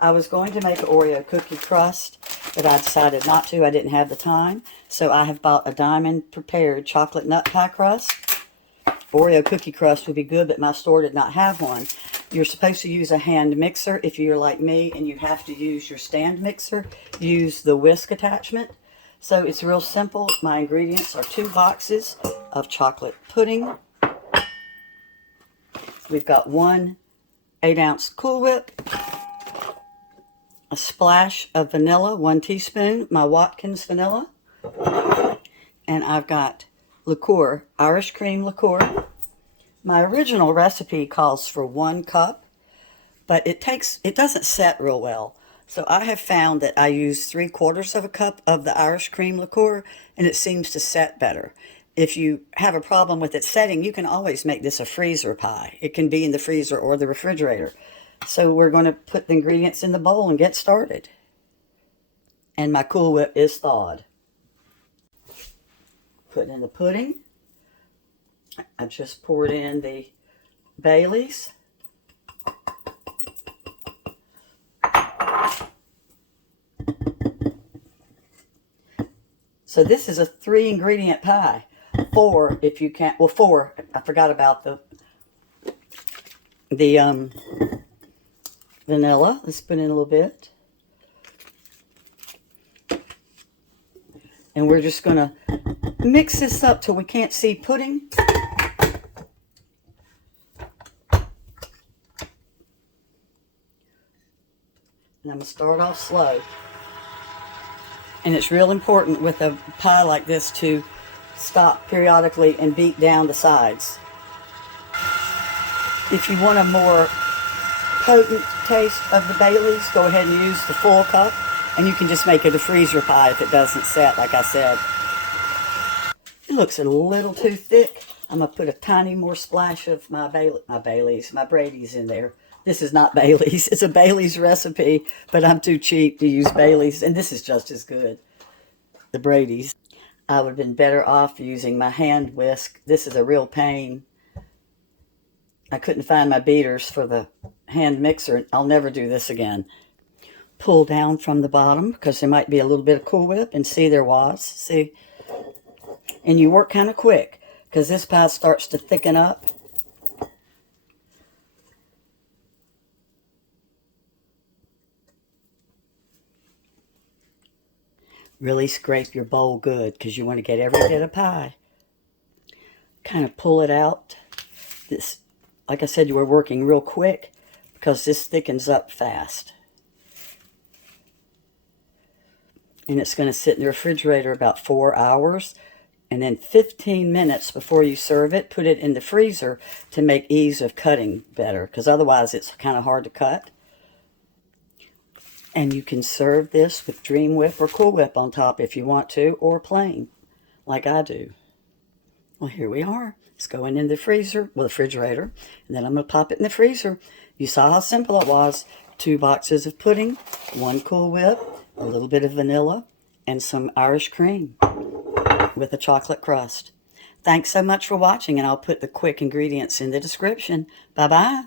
I was going to make an Oreo cookie crust, but I decided not to. I didn't have the time. So I have bought a Diamond prepared chocolate nut pie crust. Oreo cookie crust would be good, but my store did not have one. You're supposed to use a hand mixer. If you're like me and you have to use your stand mixer, use the whisk attachment. So it's real simple. My ingredients are 2 boxes of chocolate pudding. We've got 1 8-ounce Cool Whip, a splash of vanilla, 1 teaspoon, my Watkins vanilla, and I've got liqueur, Irish Cream Liqueur. My original recipe calls for 1 cup, but it doesn't set real well. So I have found that I use 3/4 of a cup of the Irish Cream Liqueur, and it seems to set better. If you have a problem with it setting, you can always make this a freezer pie. It can be in the freezer or the refrigerator. So we're going to put the ingredients in the bowl and get started. And my Cool Whip is thawed. Put in the pudding. I just poured in the Baileys. So this is a 3-ingredient pie. 4 if you can't. Well, 4. I forgot about the vanilla. Let's put in a little bit. And we're just going to mix this up till we can't see pudding. And I'm going to start off slow. And it's real important with a pie like this to stop periodically and beat down the sides. If you want a more potent taste of the Baileys, go ahead and use the full cup, and you can just make it a freezer pie if it doesn't set, like I said. It looks a little too thick. I'm going to put a tiny more splash of my Brady's in there. This is not Baileys. It's a Baileys recipe, but I'm too cheap to use Baileys, and this is just as good. The Brady's. I would have been better off using my hand whisk. This is a real pain. I couldn't find my beaters for the hand mixer. I'll never do this again. Pull down from the bottom because there might be a little bit of Cool Whip, and see, there was. See? And you work kind of quick because this pie starts to thicken up. Really scrape your bowl good because you want to get every bit of pie. Kind of pull it out. This, like I said, you were working real quick because this thickens up fast. And it's going to sit in the refrigerator about 4 hours. And then 15 minutes before you serve it, put it in the freezer to make ease of cutting better, because otherwise it's kind of hard to cut. And you can serve this with Dream Whip or Cool Whip on top if you want to, or plain, like I do. Well, here we are. It's going in the freezer, well, the refrigerator, and then I'm going to pop it in the freezer. You saw how simple it was. 2 boxes of pudding, 1 Cool Whip, a little bit of vanilla, and some Irish cream with a chocolate crust. Thanks so much for watching, and I'll put the quick ingredients in the description. Bye-bye.